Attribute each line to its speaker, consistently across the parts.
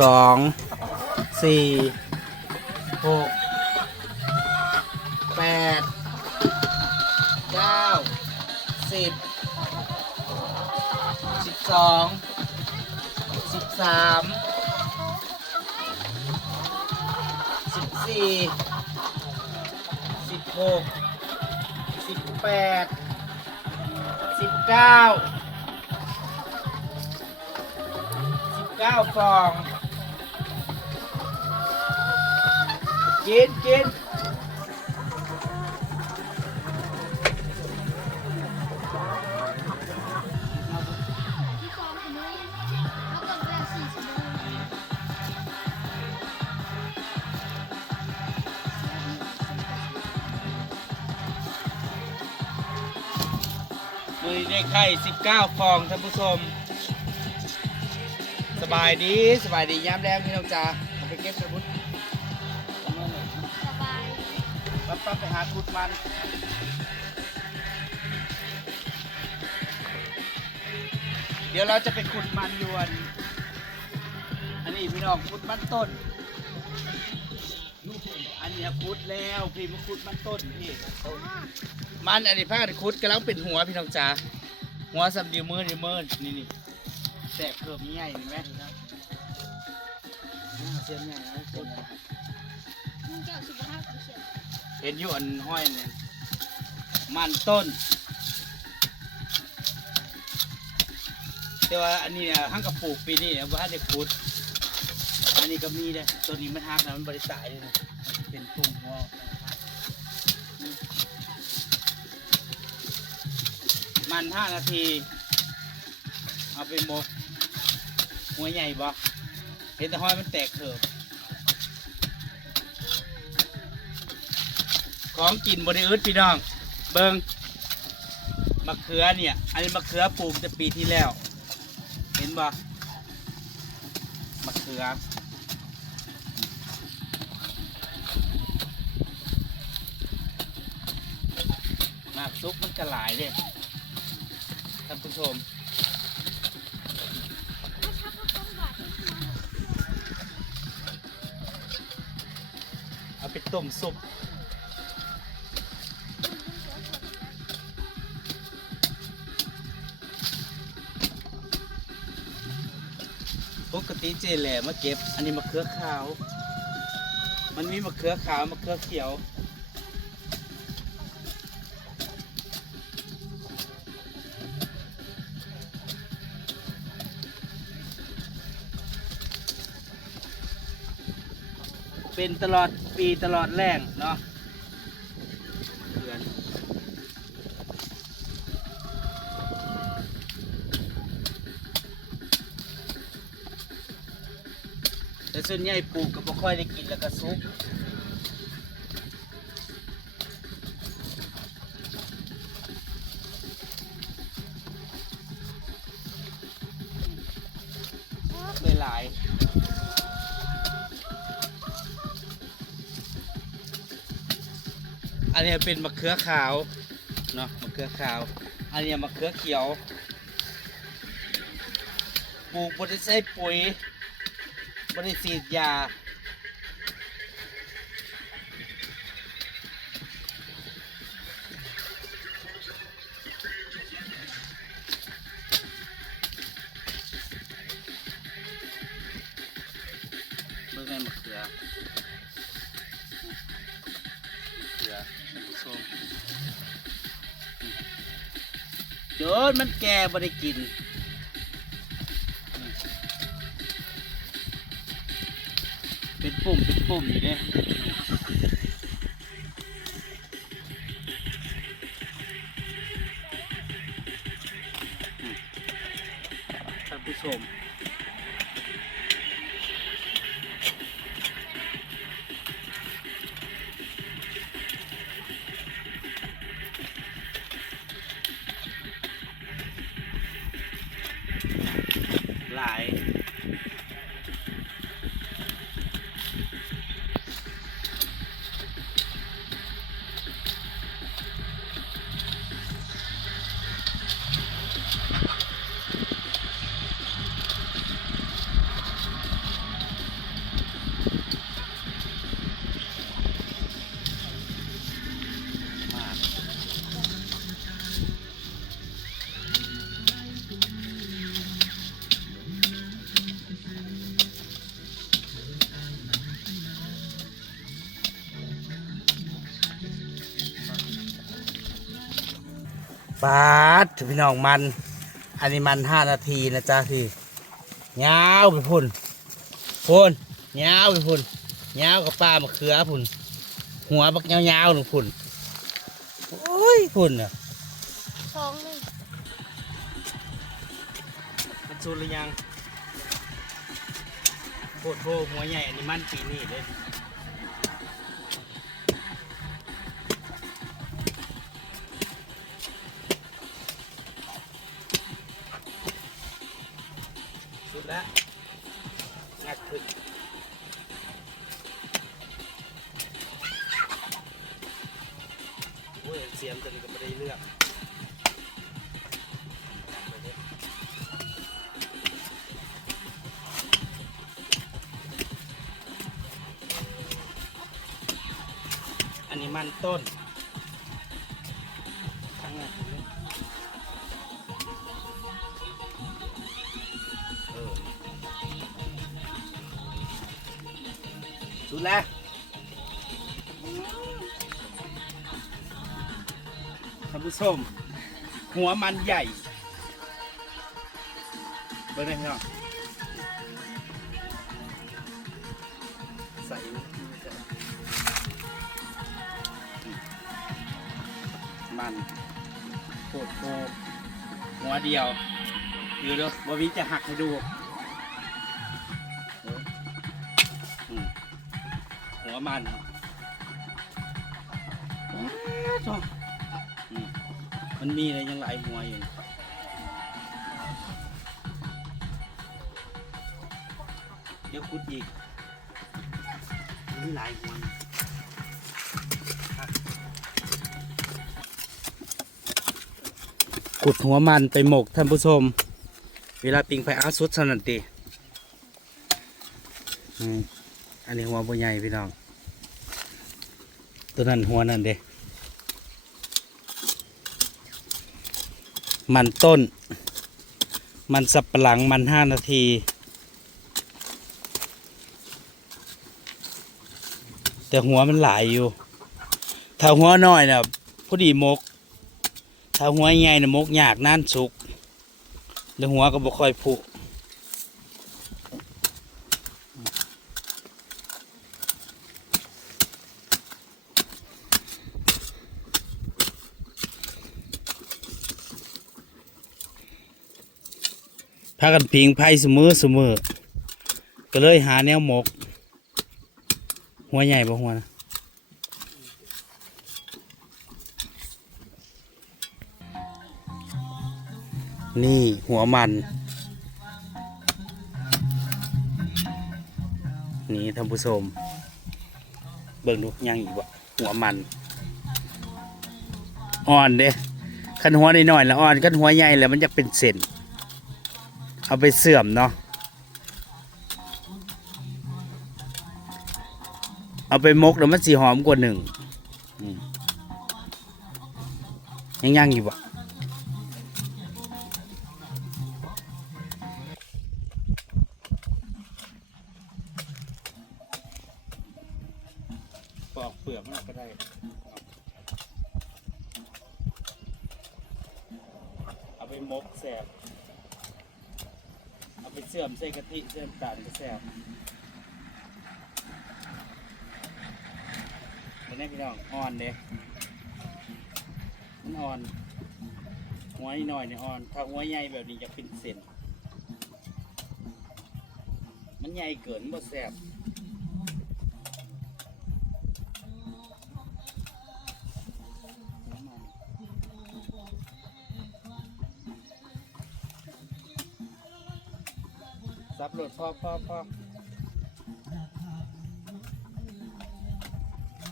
Speaker 1: สองสี่หกแปดเก้าสิบสิบสองสิบสามสิบสี่สิบหกสิบแปดสิบเก้าสิบเก้าฟอง กินกิน
Speaker 2: มื
Speaker 1: อได้ไข่ 19 ฟองท่านผู้ชม สบายดี สบายดีย้ำแรงพี่น้องจ๋าเอาไปเก็บสมุด ปั๊บปั๊บไปหาขุดมันเดี๋ยวเราจะไปขุดมันยวน อันนี้พี่น้องขุดมันต้น อันนี้ขุดแล้วพี่มาขุดมันต้นพี่มันอันนี้ผ้ากันคุดกำลังเป็นหัวพี่น้องจ๋า หัวสับดิวเมินดิวเมินนี่นี่แตกเพิ่มใหญ่เห็นไหมเสียนใหญ่นะ ห็นอยู่อันห้อยเนี่ยมันต้น แต่ว่าอันนี้ห้างกระปูกปีนี้เนี่ยว่าได้คุด อันนี้ก็มีเลยตัวนี้มันหักนะมันบริสายเลยนะเป็นปุ่มหัวมันห้านาที เอาไปหมกหัวใหญ่บ่เห็นแต่ห้อยมันแตกเถิบ ของกินบริอึดพี่น้อง เบิงมะเขือเนี่ย อันนี้มะเขือปลูกแต่ปีที่แล้ว เห็นบ่มะเขือมากซุปมันจะหลายเลยท่านผู้ชมเอาไปต้มซุป กติเจแหล่มาเก็บ อันนี้มะเขือขาว มันมีมะเขือขาวมะเขือเขียวเป็นตลอดปีตลอดแรงเนาะเดือนแต่ ส่วนใหญ่ปลูกก็บ่ค่อยได้กินแล้วก็ซุกเลยหลายอันนี้เป็นมะเขือขาวเนาะมะเขือขาว อันนี้มะเขือเขียว ปลูกบริใส่ปุ๋ย บริสีดยาเบิ่งในมะเขือเสือท่านผู้ชมโจนมันแก่บ่ได้กิน ปุ่มเป็นปุ่มอยู่เด้ท่านผู้ชม ปาดพี่น้องมัน อันนี้มันห้านาทีนะจ๊ะพี่ยาวไปพุ่นพุ่นยาวไปพุ่นยาวกับป้ามะเขือพุ่นหัวบักยาวๆหนึ่งพุ่นโอ้ยพุ่นอะ
Speaker 2: สองหนึ่ง
Speaker 1: มันสูนหรือยังโคตรโหหัวใหญ่อันนี้มันปีนี้เลย นนี้มันต้นทั้งนั้นเออสุดแล้วท่านผู้ชมหัวมันใหญ่เบอร์ไหนพี่น้องใส่ มันโคตรโคหัวเดียวอยู่เดี๋ยวบวิจะหักให้ดูเอออืมหัวมันอ้าวจ้ะอืมมันมีอะไรยังหลายหัวอยู่เดี๋ยวขุดอีกมีหลายหัว ขุดหัวมันไปหมกท่านผู้ชม เวลาปิงไปอาสุดสนันติอันนี้หัวบัใหญ่พี่น้อง ตัวนั้นหัวนั่นเด้มันต้น มันสับปะหลังมันห้านาที แต่หัวมันหลายอยู่ ถ้าหัวน้อยเน่ะพอดีหมก ถ้าหัวใหญ่นะมกยากนั่นสุก แล้วหัวก็บ่ค่อยผุพากันพิงไพ่เสมอเสมอก็เลยหาแนวหมก หัวใหญ่บ่หัวนะ นี่หัวมัน นี่ท่านผู้ชม เบิ่งดูยังอีกวะหัวมัน อ่อนเด้ขันหัวน้อยๆแล้วอ่อนขันหัวใหญ่แล้วมันจะเป็นเส้น เอาไปเสื่อมเนาะเอาไปมกแล้วมันสีหอมกว่าหนึ่งยังยังอยู่ว มกแสบเอาไปเสื่อมใส่กะทิเสื่อมตาลก็แสบเป็นไงพี่น้องอ่อนเด้มันอ่อนหัวนิดหน่อยเนี่ยอ่อน ถ้าหัวใหญ่แบบนี้จะเป็นเส้นมันใหญ่เกินบ่แสบ ซับโหลดพอพอพอ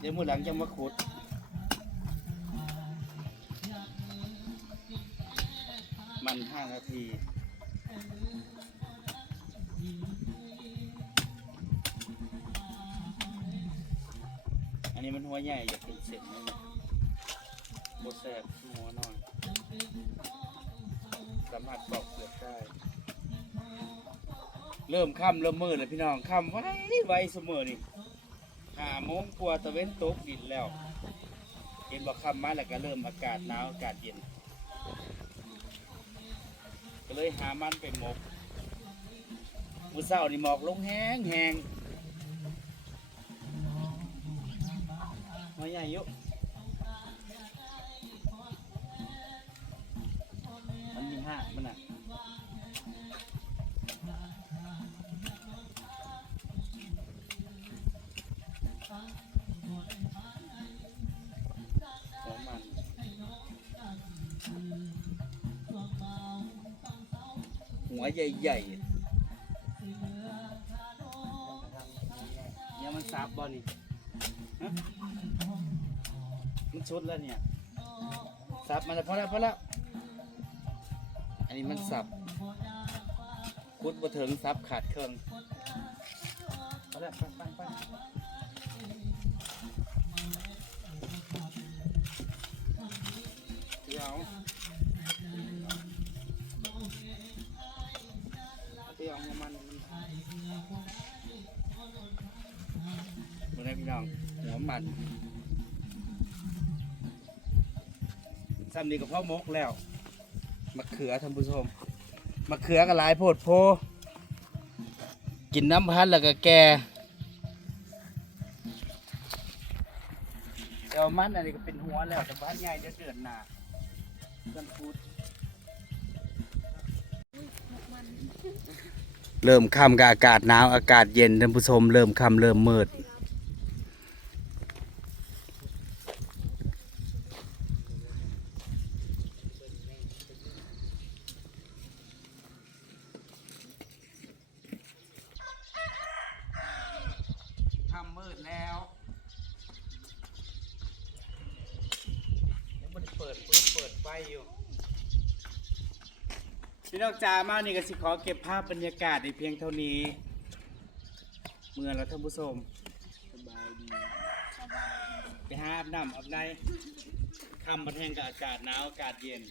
Speaker 1: เดี๋ยวมือหลังจะมาขุดมันห้านาทีอันนี้มันหัวใหญ่อย่าเป็นเศษนะบดแสบหัวหน่อยสามารถปอกเปลือกได้ เริ่มค่ำเริ่มมืดเลยพี่น้องค่ำไว้ไว้เสมอนี่หาโมงกว่าตะเว้นตกดินแล้วเห็นบอกค่ำมาแล้วก็เริ่มอากาศหนาวอากาศเย็น ก็เลยหามันไปหมกมื้อเช้านี่หมอกลงแห้งแห้งหัวใหญ่อยุมันมีห้ามันอะ ใหญ่ๆเนี่ยมันซับบอนี่ฮะมันชุดแล้วเนี่ยซับมันแล้วพอแล้วพอแล้วอันนี้มันสับคุดบ่ถึงซับขาดเครื่องพอแล้วไปไปไปเดี๋ยว น้องหัวมันซ้ำนี้กับพ่อมกแล้วมะเขือท่านผู้ชมมะเขือก็หลายโพดโพ กินน้ำพัดแล้วก็แกเดี๋ยวมันอันนี้ก็เป็นหัวแล้วแต่พัดใหญ่จะเดือนหนากันพูดเริ่มค่ำกับอากาศหนาวอากาศเย็นท่านผู้ชม เริ่มค่ำเริ่มมืดค่ำมืดแล้วยังมันเปิดเปิดเปิดไฟอยู่ พี่นอกจา มานี่ก็สิขอเก็บภาพบรรยากาศในเพียงเท่านี้ เมื่อแล้วท่านผู้ชมสบายดีไปหาอาบน้ำอาบในคำบันแทงกับอากาศหนาวอากาศเย็น